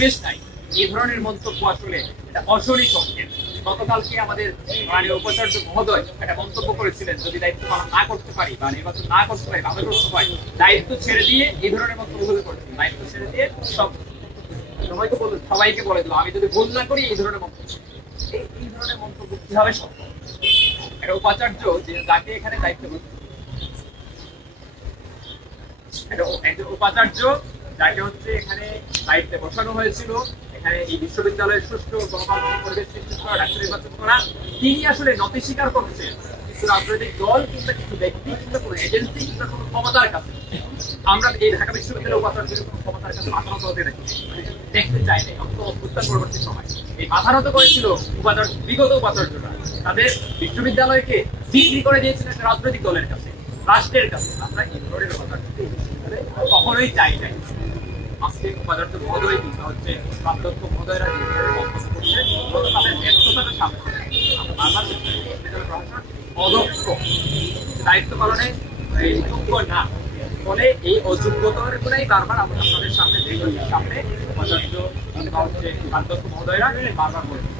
পরিবেশ নাই, এই ধরনের মন্তব্য আসলে এটা অশনি সংকেত। গতকালকে আমাদের মাননীয় উপাচার্য মহোদয় একটা মন্তব্য করেছিলেন, যদি দায়িত্ব পালন না করতে পারি বা নির্বাচন না করতে পারি বাধাগ্রস্ত হয়, দায়িত্ব ছেড়ে দিয়ে এই ধরনের মন্তব্য করেছেন। দায়িত্ব ছেড়ে দিয়ে সবাইকে বলে দেবো আমি যদি ভুল না করি এই ধরনের মন্তব্য। এই ধরনের মন্তব্য কিভাবে সম্ভব? একটা উপাচার্য যে যাকে এখানে দায়িত্ব, একজন উপাচার্য যাকে হচ্ছে এখানে দায়িত্বে বসানো হয়েছিল, এখানে এই বিশ্ববিদ্যালয়ের সুষ্ঠু গণতান্ত্রিক পরিবেশ সৃষ্টি করা, ডাক্তার নির্বাচন করা, তিনি আসলে নতি স্বীকার করছেন কিছু রাজনৈতিক দল কিংবা কিছু ব্যক্তি কিংবা কোনো এজেন্সি কিংবা কোনো ক্ষমতার কাছে। আমরা এই ঢাকা বিশ্ববিদ্যালয়ের উপাচার্যের কোনো ক্ষমতার কাছে মাথা নত হতে দেখতে চাই না। অভ্যুত্থান পরবর্তী সময় এই মাথা নত করেছিল উপাচার্য, বিগত উপাচার্যরা তাদের বিশ্ববিদ্যালয়কে বিক্রি করে দিয়েছিল একটা রাজনৈতিক দলের কাছে, রাষ্ট্রের কাছে। আমরা এই ধরনের উপাচার্য কখনোই চাই নাই। আজকে উপাচার্য মহোদয় কিংবা হচ্ছে প্রাপ্তত্ব মহোদয়রা যে ধরনের বক্তব্য করছে তাদের ব্যর্থতাটা সামনে আমরা বারবার প্রশাসন অদক্ষ, দায়িত্ব পালনে যোগ্য না, ফলে এই অযোগ্যতার গুলাই বারবার আমরা আপনাদের সামনে সামনে উপাচার্য কিংবা হচ্ছে প্রাপ্তত্ব মহোদয়রা বারবার বলছে।